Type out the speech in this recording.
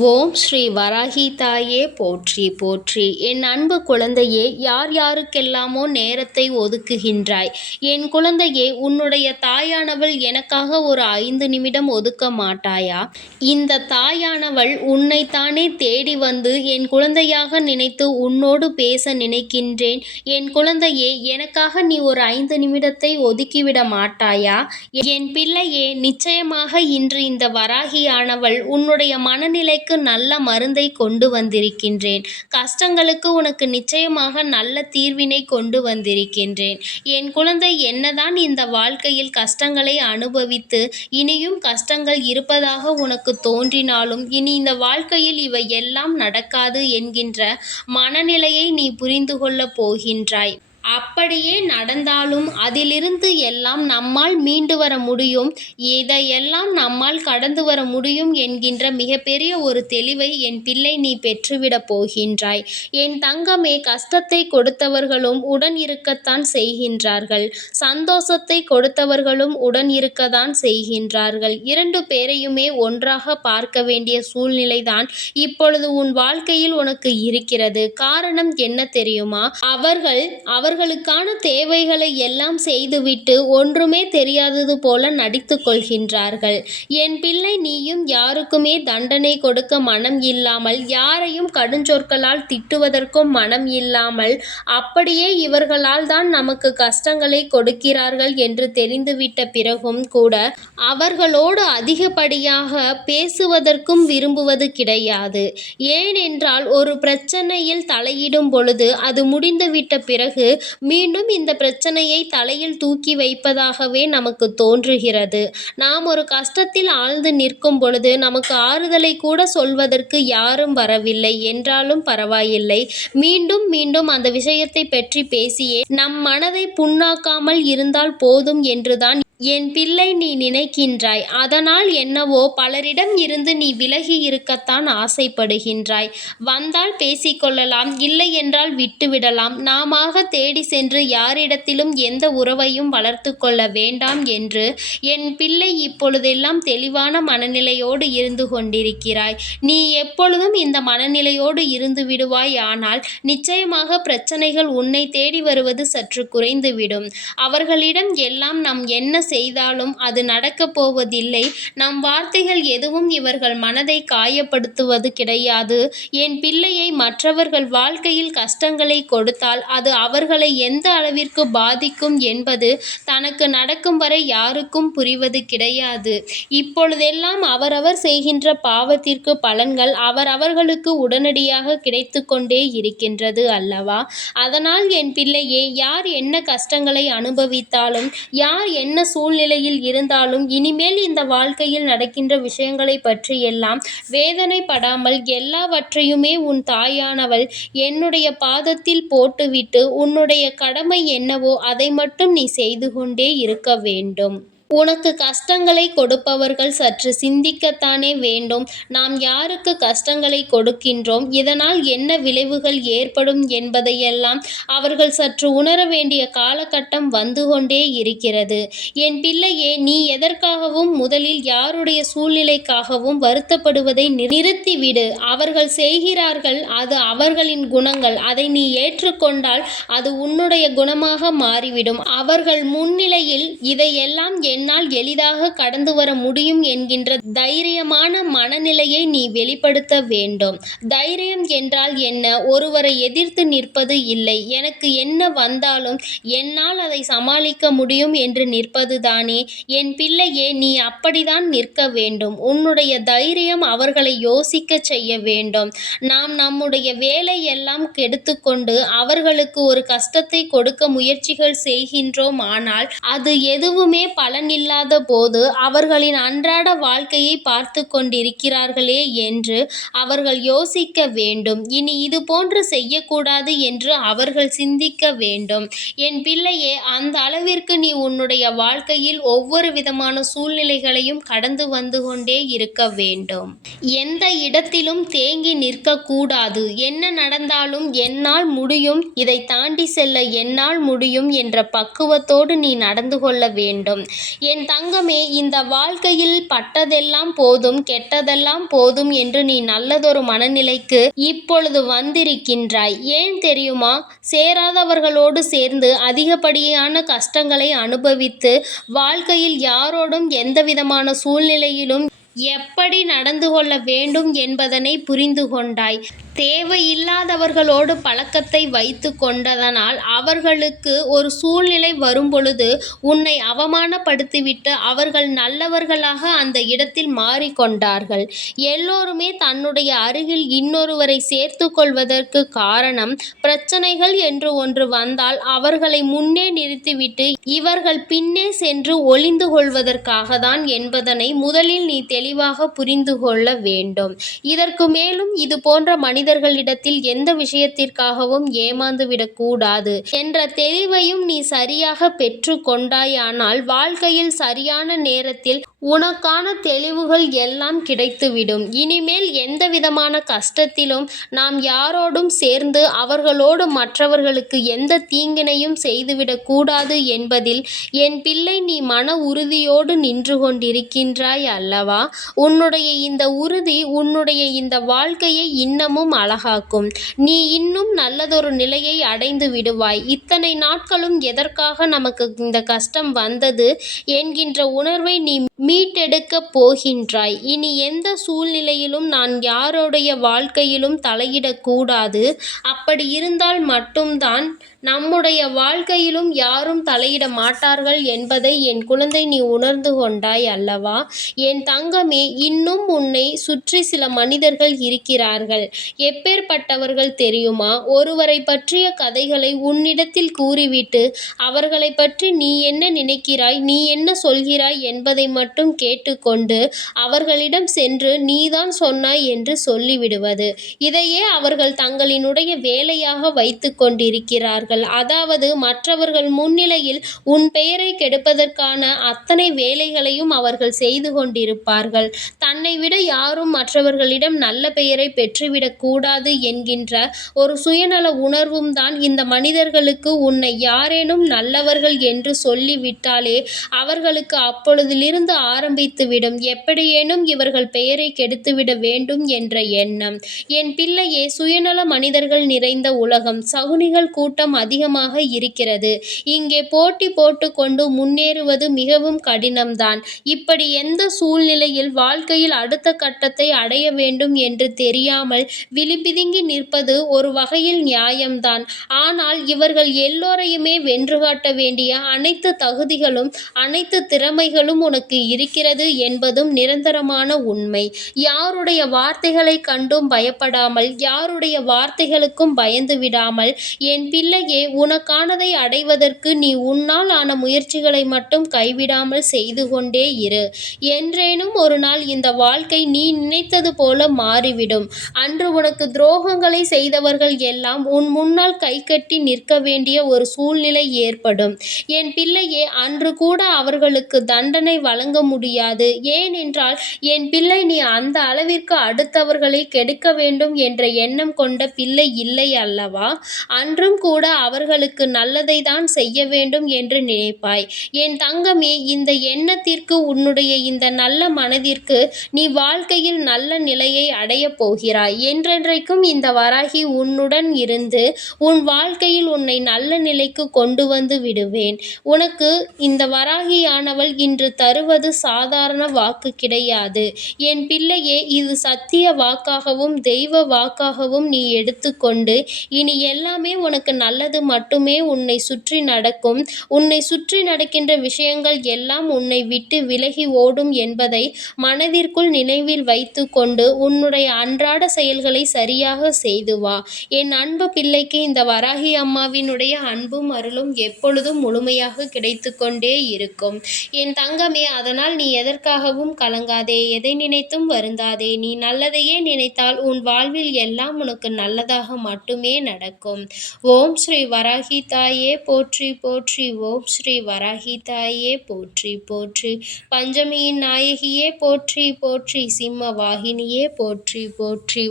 ஓம் ஸ்ரீ வராகி தாயே போற்றி போற்றி. என் அன்பு குழந்தையே, யார் யாருக்கெல்லாமோ நேரத்தை ஒதுக்குகின்றாய். என் குழந்தையே, உன்னுடைய தாயானவள் எனக்காக ஒரு 5 நிமிடம் ஒதுக்க மாட்டாயா? இந்த தாயானவள் உன்னைத்தானே தேடி வந்து என் குழந்தையாக நினைத்து உன்னோடு பேச நினைக்கின்றேன். என் குழந்தையே, எனக்காக நீ ஒரு 5 நிமிடத்தை ஒதுக்கிவிட மாட்டாயா? என் பிள்ளையே, நிச்சயமாக இன்று இந்த வராகியானவள் உன்னுடைய மனநிலை நல்ல மருந்தை கொண்டு வந்திருக்கின்றேன். கஷ்டங்களுக்கு உனக்கு நிச்சயமாக நல்ல தீர்வினை கொண்டு வந்திருக்கின்றேன். என் குழந்தை, என்னதான் இந்த வாழ்க்கையில் கஷ்டங்களை அனுபவித்து இனியும் கஷ்டங்கள் இருப்பதாக உனக்கு தோன்றினாலும் இனி இந்த வாழ்க்கையில் இவை எல்லாம் நடக்காது என்கின்ற மனநிலையை நீ புரிந்து கொள்ளப் போகின்றாய். அப்படியே நடந்தாலும் அதிலிருந்து எல்லாம் நம்மால் மீண்டு வர முடியும், இதையெல்லாம் நம்மால் கடந்து வர முடியும் என்கின்ற மிகப்பெரிய ஒரு தெளிவை என் பிள்ளை நீ பெற்றுவிடப் போகின்றாய். என் தங்கமே, கஷ்டத்தை கொடுத்தவர்களும் உடன் இருக்கத்தான் செய்கின்றார்கள், சந்தோஷத்தை கொடுத்தவர்களும் உடன் இருக்கத்தான் செய்கின்றார்கள். 2 பேரையுமே ஒன்றாக பார்க்க வேண்டிய சூழ்நிலைதான் இப்பொழுது உன் வாழ்க்கையில் உனக்கு இருக்கிறது. காரணம் என்ன தெரியுமா? அவர்களுக்கான தேவைகளை எல்லாம் செய்துவிட்டு ஒன்றுமே தெரியாதது போல நடித்து கொள்கின்றார்கள். என் பிள்ளை, நீயும் யாருக்குமே தண்டனை கொடுக்க மனம் இல்லாமல், யாரையும் கடுஞ்சொற்களால் திட்டுவதற்கும் மனம் இல்லாமல், அப்படியே இவர்களால் தான் நமக்கு கஷ்டங்களை கொடுக்கிறார்கள் என்று தெரிந்துவிட்ட பிறகும் கூட அவர்களோடு அதிகப்படியாக பேசுவதற்கும் விரும்புவது கிடையாது. ஏனென்றால் ஒரு பிரச்சனையில் தலையிடும் பொழுது அது முடிந்துவிட்ட பிறகு மீண்டும் இந்த பிரச்சனையை தலையில் தூக்கி வைப்பதாகவே நமக்கு தோன்றுகிறது. நாம் ஒரு கஷ்டத்தில் ஆழ்ந்து நிற்கும் பொழுது நமக்கு ஆறுதலை கூட சொல்வதற்கு யாரும் வரவில்லை என்றாலும் பரவாயில்லை, மீண்டும் மீண்டும் அந்த விஷயத்தை பற்றி பேசியே நம் மனதை புண்ணாக்காமல் இருந்தால் போதும் என்றுதான் என் பிள்ளை நீ நினைக்கின்றாய். அதனால் என்னவோ பலரிடம் இருந்து நீ விலகி இருக்கத்தான் ஆசைப்படுகின்றாய். வந்தால் பேசிக்கொள்ளலாம், இல்லை என்றால் விட்டுவிடலாம், நாமாக தேடி சென்று யாரிடத்திலும் எந்த உறவையும் வளர்த்து கொள்ள வேண்டாம் என்று என் பிள்ளை இப்பொழுதெல்லாம் தெளிவான மனநிலையோடு இருந்து கொண்டிருக்கிறாய். நீ எப்பொழுதும் இந்த மனநிலையோடு இருந்து விடுவாய், ஆனால் நிச்சயமாக பிரச்சனைகள் உன்னை தேடி வருவது சற்று குறைந்துவிடும். அவர்களிடம் எல்லாம் நாம் என்ன செய்தாலும் அது நடக்கப் போவதில்லை. நம் வார்த்தைகள் எதுவும் இவர்கள் மனதை காயப்படுத்துவது கிடையாது. என் பிள்ளையை, மற்றவர்கள் வாழ்க்கையில் கஷ்டங்களை கொடுத்தால் அது அவர்களை எந்த அளவிற்கு பாதிக்கும் என்பது தனக்கு நடக்கும் வரை யாருக்கும் புரிவது கிடையாது. இப்பொழுதெல்லாம் அவரவர் செய்கின்ற பாவத்திற்கு பலன்கள் அவரவர்களுக்கு உடனடியாக கிடைத்து கொண்டே இருக்கின்றது அல்லவா? அதனால் என் பிள்ளையே, யார் என்ன கஷ்டங்களை அனுபவித்தாலும், யார் என்ன சூழ்நிலையில் இருந்தாலும், இனிமேல் இந்த வாழ்க்கையில் நடக்கின்ற விஷயங்களை பற்றி எல்லாம் வேதனைப்படாமல் எல்லாவற்றையுமே உன் தாயானவள் என்னுடைய பாதத்தில் போட்டுவிட்டு உன்னுடைய கடமை என்னவோ அதை மட்டும் நீ செய்து கொண்டே இருக்க வேண்டும். உனக்கு கஷ்டங்களை கொடுப்பவர்கள் சற்று சிந்திக்கத்தானே வேண்டும். நாம் யாருக்கு கஷ்டங்களை கொடுக்கின்றோம், இதனால் என்ன விளைவுகள் ஏற்படும் என்பதையெல்லாம் அவர்கள் சற்று உணர வேண்டிய காலகட்டம் வந்து கொண்டே இருக்கிறது. என் பிள்ளையே, நீ எதற்காகவும் முதலில் யாருடைய சூழ்நிலைக்காகவும் வருத்தப்படுவதை நிறுத்திவிடு. அவர்கள் செய்கிறார்கள், அது அவர்களின் குணங்கள். அதை நீ ஏற்றுக்கொண்டால் அது உன்னுடைய குணமாக மாறிவிடும். அவர்கள் முன்னிலையில் இதையெல்லாம் என்னால் எளிதாக கடந்து வர முடியும் என்கின்ற தைரியமான மனநிலையை நீ வெளிப்படுத்த வேண்டும். தைரியம் என்றால் என்ன? ஒருவரை எதிர்த்து நிற்பது இல்லை. எனக்கு என்ன வந்தாலும் என்னால் அதை சமாளிக்க முடியும் என்று நிற்பது தானே. என் பிள்ளையே, நீ அப்படித்தான் நிற்க வேண்டும். உன்னுடைய தைரியம் அவர்களை யோசிக்க செய்ய வேண்டும். நாம் நம்முடைய வேலை எல்லாம் கெடுத்துக்கொண்டு அவர்களுக்கு ஒரு கஷ்டத்தை கொடுக்க முயற்சிகள் செய்கின்றோம். ஆனால் அது எதுவுமே பலன் இல்லாத போது அவர்களின் அன்றாட வாழ்க்கையை பார்த்து கொண்டிருக்கிறார்களே என்று அவர்கள் யோசிக்க வேண்டும். இனி இது போன்று செய்யக்கூடாது என்று அவர்கள் சிந்திக்க வேண்டும். என் பிள்ளையே, அந்த அளவிற்கு நீ உன்னுடைய வாழ்க்கையில் ஒவ்வொரு விதமான சூழ்நிலைகளையும் கடந்து வந்து கொண்டே இருக்க வேண்டும். எந்த இடத்திலும் தேங்கி நிற்கக்கூடாது. என்ன நடந்தாலும் என்னால் முடியும், இதை தாண்டி செல்ல என்னால் முடியும் என்ற பக்குவத்தோடு நீ நடந்து கொள்ள வேண்டும். என் தங்கமே, இந்த வாழ்க்கையில் பட்டதெல்லாம் போதும், கெட்டதெல்லாம் போதும் என்று நீ நல்லதொரு மனநிலைக்கு இப்பொழுது வந்திருக்கின்றாய். ஏன் தெரியுமா? சேராதவர்களோடு சேர்ந்து அதிகப்படியான கஷ்டங்களை அனுபவித்து வாழ்க்கையில் யாரோடும் எந்தவிதமான சூழ்நிலையிலும் எப்படி நடந்து கொள்ள வேண்டும் என்பதனை புரிந்து கொண்டாய். தேவையில்லாதவர்களோடு பழக்கத்தை வைத்து கொண்டதனால் அவர்களுக்கு ஒரு சூழ்நிலை வரும்பொழுது உன்னை அவமானப்படுத்திவிட்டு அவர்கள் நல்லவர்களாக அந்த இடத்தில் மாறிக்கொண்டார்கள். எல்லோருமே தன்னுடைய அருகில் இன்னொருவரை சேர்த்து கொள்வதற்கு காரணம், பிரச்சனைகள் என்று ஒன்று வந்தால் அவர்களை முன்னே நிறுத்திவிட்டு இவர்கள் பின்னே சென்று ஒளிந்து கொள்வதற்காக தான் என்பதனை முதலில் நீ தெளிவாக புரிந்து கொள்ள வேண்டும். இதற்கு மேலும் இது போன்ற மனிதர்களிடத்தில் எந்த விஷயத்திற்காகவும் ஏமாந்து விடக்கூடாது என்ற தெளிவையும் நீ சரியாக பெற்று கொண்டாயானால் வாழ்க்கையில் சரியான நேரத்தில் உனக்கான தெளிவுகள் எல்லாம் கிடைத்துவிடும். இனிமேல் எந்த விதமான கஷ்டத்திலும் நாம் யாரோடும் சேர்ந்து அவர்களோடு மற்றவர்களுக்கு எந்த தீங்கினையும் செய்துவிடக் கூடாது என்பதில் என் பிள்ளை நீ மன உறுதியோடு நின்று கொண்டிருக்கின்றாய் அல்லவா? உன்னுடைய இந்த உறுதி உன்னுடைய இந்த வாழ்க்கையை இன்னமும் அழகாக்கும். நீ இன்னும் நல்லதொரு நிலையை அடைந்து விடுவாய். இத்தனை நாட்களும் எதற்காக நமக்கு இந்த கஷ்டம் வந்தது என்கின்ற உணர்வை நீ மீட்டெடுக்கப் போகின்றாய். இனி எந்த சூழ்நிலையிலும் நான் யாருடைய வாழ்க்கையிலும் தலையிடக்கூடாது. அப்படி இருந்தால் மட்டும்தான் நம்முடைய வாழ்க்கையிலும் யாரும் தலையிட மாட்டார்கள் என்பதை என் குழந்தை நீ உணர்ந்து கொண்டாய் அல்லவா? என் தங்கமே, இன்னும் உன்னை சுற்றி சில மனிதர்கள் இருக்கிறார்கள். எப்பேற்பட்டவர்கள் தெரியுமா? ஒருவரை பற்றிய கதைகளை உன்னிடத்தில் கூறிவிட்டு அவர்களை பற்றி நீ என்ன நினைக்கிறாய், நீ என்ன சொல்கிறாய் என்பதை மட்டும் கேட்டுக்கொண்டு அவர்களிடம் சென்று நீதான் சொன்னாய் என்று சொல்லிவிடுவது. இதையே அவர்கள் தங்களினுடைய வேலையாக வைத்து கொண்டிருக்கிறார்கள். அதாவது மற்றவர்கள் முன்னிலையில் உன் பெயரை கெடுப்பதற்கான அத்தனை வேலைகளையும் அவர்கள் செய்து கொண்டிருப்பார்கள். தன்னை விட யாரும் மற்றவர்களிடம் நல்ல பெயரை பெற்றுவிடக் கூடாது என்கின்ற ஒரு சுயநல உணர்வும் தான் இந்த மனிதர்களுக்கு உன்னை யாரேனும் நல்லவர்கள் என்று சொல்லிவிட்டாலே அவர்களுக்கு அப்பொழுதிலிருந்து ஆரம்பித்துவிடும் எப்படியேனும் இவர்கள் பெயரை கெடுத்துவிட வேண்டும் என்ற எண்ணம். என் பிள்ளையே, சுயநல மனிதர்கள் நிறைந்த உலகம், சகுனிகள் கூட்டம் அதிகமாக இருக்கிறது. இங்கே போட்டி போட்டுக்கொண்டு முன்னேறுவது மிகவும் கடினம்தான். இப்படி எந்த சூழ்நிலையில் வாழ்க்கையில் அடுத்த கட்டத்தை அடைய வேண்டும் என்று தெரியாமல் விழிபிதுங்கி நிற்பது ஒரு வகையில் நியாயம்தான். ஆனால் இவர்கள் எல்லோரையுமே வென்று காட்ட வேண்டிய அனைத்து தகுதிகளும் அனைத்து திறமைகளும் உனக்கு இருக்கிறது என்பதும் நிரந்தரமான உண்மை. யாருடைய வார்த்தைகளை கண்டும் பயப்படாமல், யாருடைய வார்த்தைகளுக்கும் பயந்து விடாமல் என் பிள்ளையே, உனக்கானதை அடைவதற்கு நீ உன்னால் ஆன முயற்சிகளை மட்டும் கைவிடாமல் செய்து கொண்டே இரு. என்றேனும் ஒரு நாள் இந்த வாழ்க்கை நீ நினைத்தது போல மாறிவிடும். அன்று உனக்கு துரோகங்களை செய்தவர்கள் எல்லாம் உன் முன்னால் கைகட்டி நிற்க வேண்டிய ஒரு சூழ்நிலை ஏற்படும். என் பிள்ளையே, அன்று கூட அவர்களுக்கு தண்டனை வழங்க முடியாது. ஏனென்றால் என் பிள்ளை நீ அந்த அளவிற்கு அடுத்தவர்களை கெடுக்க வேண்டும் என்ற எண்ணம் கொண்ட பிள்ளை இல்லை அல்லவா? அன்றும் கூட அவர்களுக்கு நல்லதை தான் செய்ய வேண்டும் என்று நினைப்பாய். என் தங்கமே, இந்த எண்ணத்திற்கு உன்னுடைய இந்த நல்ல மனதிற்கு நீ வாழ்க்கையில் நல்ல நிலையை அடையப் போகிறாய். என்றென்றைக்கும் இந்த வராகி உன்னுடன் இருந்து உன் வாழ்க்கையில் உன்னை நல்ல நிலைக்கு கொண்டு வந்து விடுவேன். உனக்கு இந்த வராகியானவள் இன்று தருவது சாதாரண வாக்கு கிடையாது. என் பிள்ளையே, இது சத்திய வாக்காகவும் தெய்வ வாக்காகவும் நீ எடுத்துக்கொண்டு இனி எல்லாமே உனக்கு நல்லது மட்டுமே உன்னை சுற்றி நடக்கும். உன்னை சுற்றி நடக்கின்ற விஷயங்கள் எல்லாம் உன்னை விட்டு விலகி ஓடும் என்பதை மனதிற்குள் நினைவில் வைத்து கொண்டு உன்னுடைய அன்றாட செயல்களை சரியாக செய்து வா. என் அன்பு பிள்ளைக்கு இந்த வராகி அம்மாவினுடைய அன்பும் அருளும் எப்பொழுதும் முழுமையாக கிடைத்து கொண்டே இருக்கும். என் தங்கமே, அதனால் நீ எதற்காகவும் கலங்காதே, எதை நினைத்தும் வருந்தாதே. நீ நல்லதையே நினைத்தால் உன் வாழ்வில் எல்லாம் உனக்கு நல்லதாக மட்டுமே நடக்கும். ஓம் ஸ்ரீ வராகி தாயே போற்றி போற்றி. ஓம் ஸ்ரீ வராகி தாயே போற்றி போற்றி. பஞ்சமியின் நாயகியே போற்றி போற்றி. சிம்ம வாகினியே போற்றி போற்றி.